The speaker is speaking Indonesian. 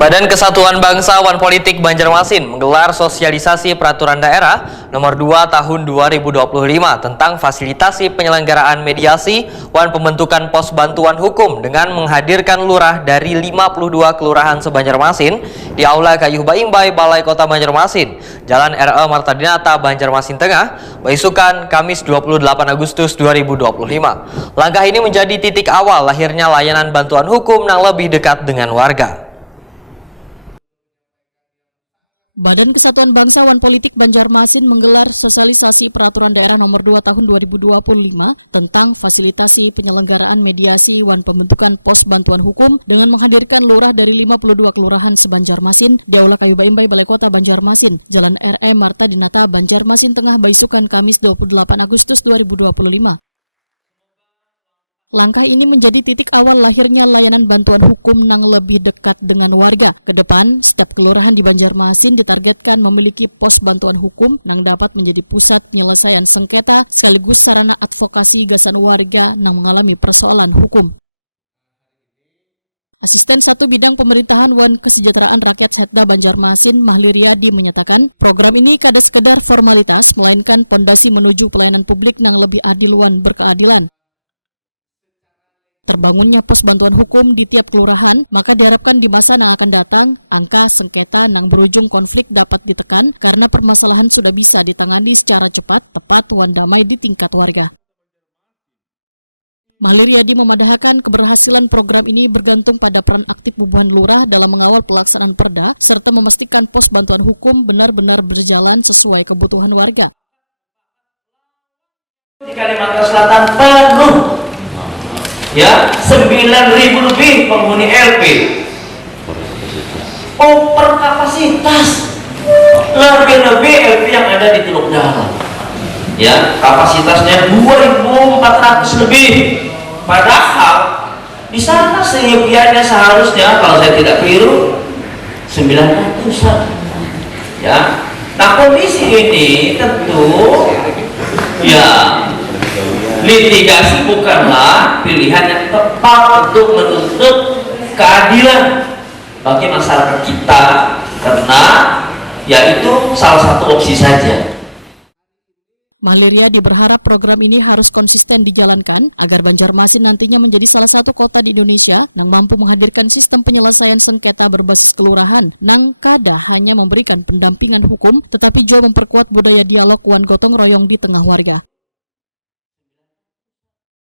Badan Kesatuan Bangsa Wan Politik Banjarmasin menggelar sosialisasi peraturan daerah nomor 2 tahun 2025 tentang fasilitasi penyelenggaraan mediasi wan pembentukan pos bantuan hukum dengan menghadirkan lurah dari 52 kelurahan se-Banjarmasin di Aula Kayuh Baimbai Balai Kota Banjarmasin, Jalan R.E. Marta Dinata, Banjarmasin Tengah, Baisukan, Kamis 28 Agustus 2025. Langkah ini menjadi titik awal lahirnya layanan bantuan hukum yang lebih dekat dengan warga. Badan Kesatuan Bangsa Wan Politik Banjarmasin menggelar sosialisasi peraturan daerah nomor 2 tahun 2025 tentang fasilitasi penyelenggaraan mediasi wan pembentukan pos bantuan hukum dengan menghadirkan lurah dari 52 kelurahan se-Banjarmasin di Aula Kayuh Baimbai Balai Kota Banjarmasin, Jalan R.E. Marta Dinata, Banjarmasin Tengah, Baisukan, Kamis 28 Agustus 2025. Langkah ini menjadi titik awal lahirnya layanan bantuan hukum yang lebih dekat dengan warga. Kedepan, setiap kelurahan di Banjarmasin ditargetkan memiliki pos bantuan hukum yang dapat menjadi pusat penyelesaian sengketa sekaligus sarana advokasi gagasan warga yang mengalami persoalan hukum. Asisten 1 Bidang Pemerintahan Wan Kesejahteraan Rakyat Setda Banjarmasin, Mahli Riyadi menyatakan, program ini kada sekedar formalitas, melainkan pondasi menuju pelayanan publik yang lebih adil wan berkeadilan. Terbangunnya pos bantuan hukum di tiap kelurahan, maka diharapkan di masa yang akan datang, angka sengketa yang berujung konflik dapat ditekan karena permasalahan sudah bisa ditangani secara cepat, tepat, wan damai di tingkat warga. Mahli Riyadi memadahkan keberhasilan program ini bergantung pada peran aktif bubuhan lurah dalam mengawal pelaksanaan perda, serta memastikan pos bantuan hukum benar-benar berjalan sesuai kebutuhan warga. Di Kalimantan Selatan penuh. Ya, 9.000 lebih penghuni LP. Overkapasitas. Lebih-lebih LP yang ada di Teluk Dalam. Ya, kapasitasnya 2.400 lebih. Padahal di sana seyogianya seharusnya, kalau saya tidak keliru, 900-an. Ya. Nah, kondisi ini tentu ya litigasi bukanlah pilihan yang tepat untuk menuntut keadilan bagi masyarakat kita, karena yaitu salah satu opsi saja. Mahli Riyadi berharap program ini harus konsisten dijalankan agar Banjarmasin nantinya menjadi salah satu kota di Indonesia yang mampu menghadirkan sistem penyelesaian sengketa berbasis kelurahan yang kada hanya memberikan pendampingan hukum tetapi juga memperkuat budaya dialog wan gotong royong di tengah warga.